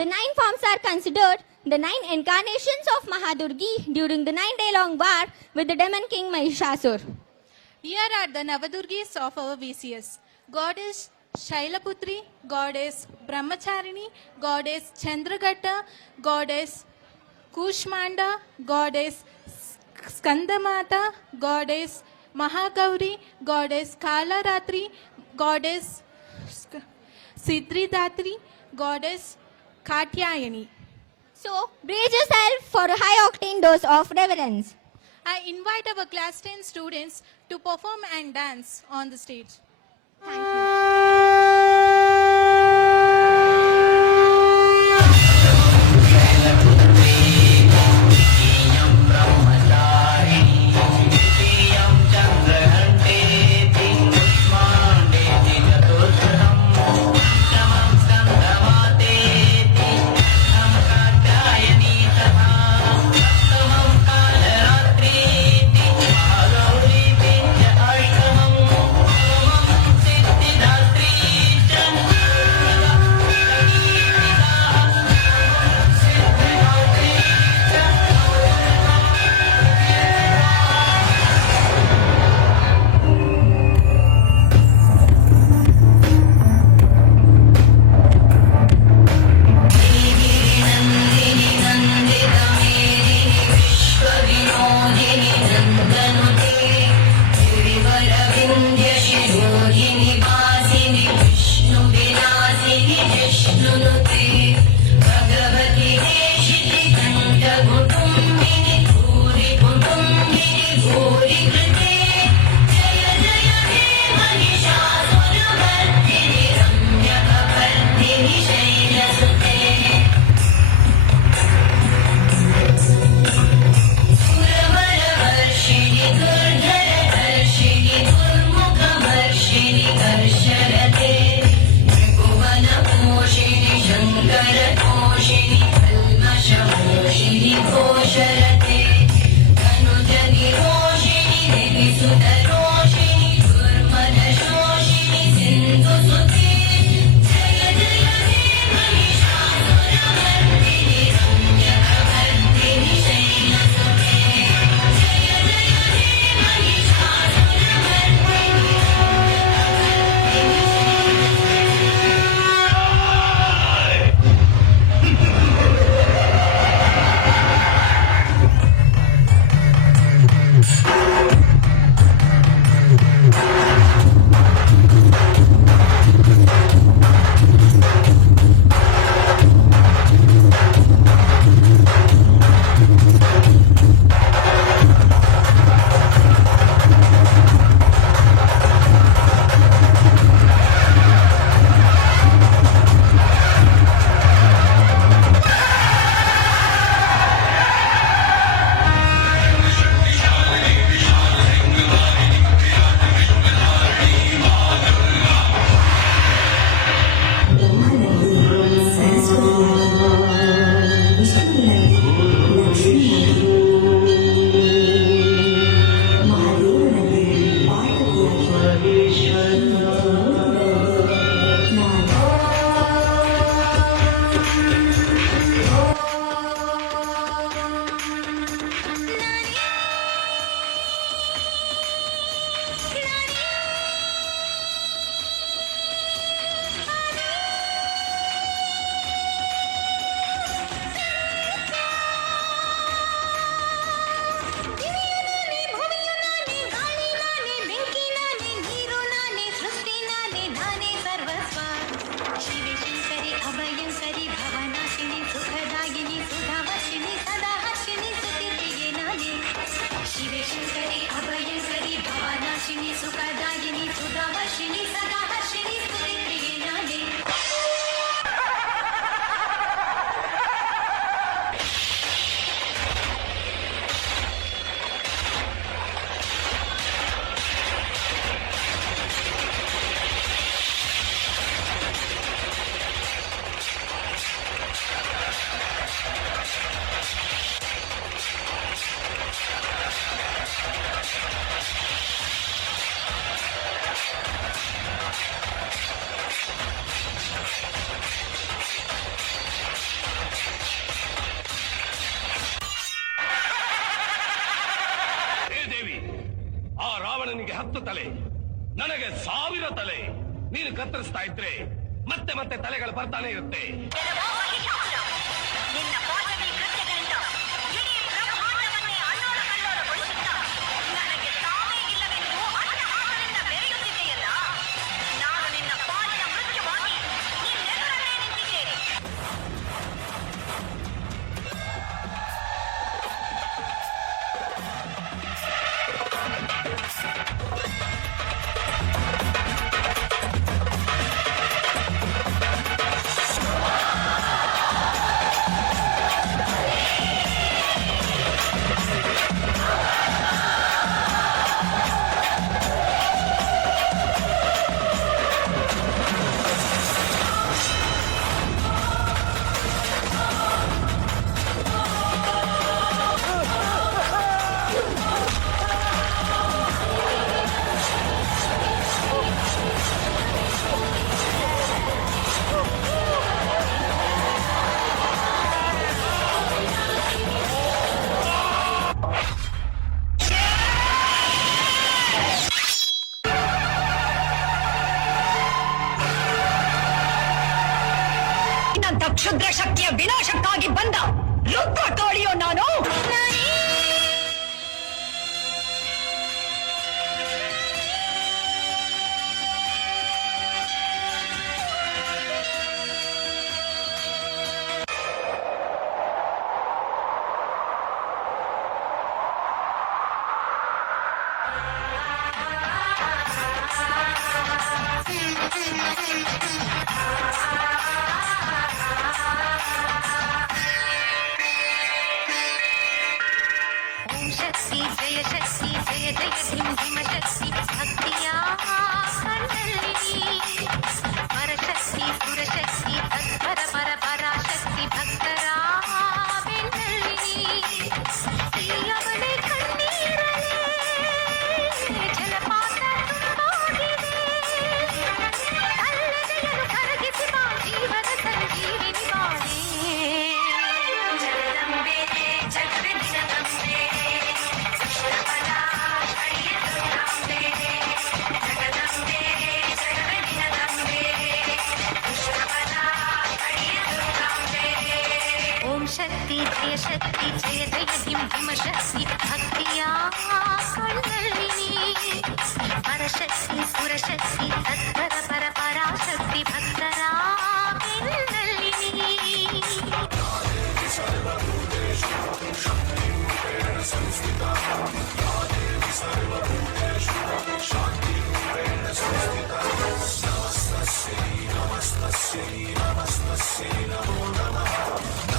The nine forms are considered the nine incarnations of Mahadurgi during the nine day long war with the demon king Mahishasur. Here are the Navadurgis of our VCS. Goddess Shailaputri, Goddess Brahmacharini, Goddess Chandragata, Goddess Kushmanda, Goddess Skandamata, Goddess Mahagauri, Goddess Kalaratri, Goddess Siddhidatri, Goddess Katyayani. So, brace yourself for a high octane dose of reverence. I invite our class 10 students to perform and dance on the stage. Thank you. Then ಹತ್ತು ತಲೆ. ನನಗೆ ಸಾವಿರ ತಲೆ. ನೀನು ಕತ್ತರಿಸ್ತಾ ಇದ್ರೆ ಮತ್ತೆ ಮತ್ತೆ ತಲೆಗಳು ಬರ್ತಾನೆ ಇರುತ್ತೆ. ಕ್ಷುದ್ರ ಶಕ್ತಿಯ ವಿನಾಶಕ್ಕಾಗಿ ಬಂದ ರುದ್ರ ತೋಳಿಯೋ ನಾನು ശക്തി ജയശക്തി ജയ ജയ ഹിംഹിമശക്തി ഭക്തിയാ പരശക്തി സുരശക്തി തത്പര പര പരാശക്തി ഭക്തരാ സംസ്കൃത സർവഭൂതേഷു ശാന്തി സംസ്കൃത നമസ്തസ്യൈ നമസ്തസ്യൈ നമസ്തസ്യൈ നമോ നമः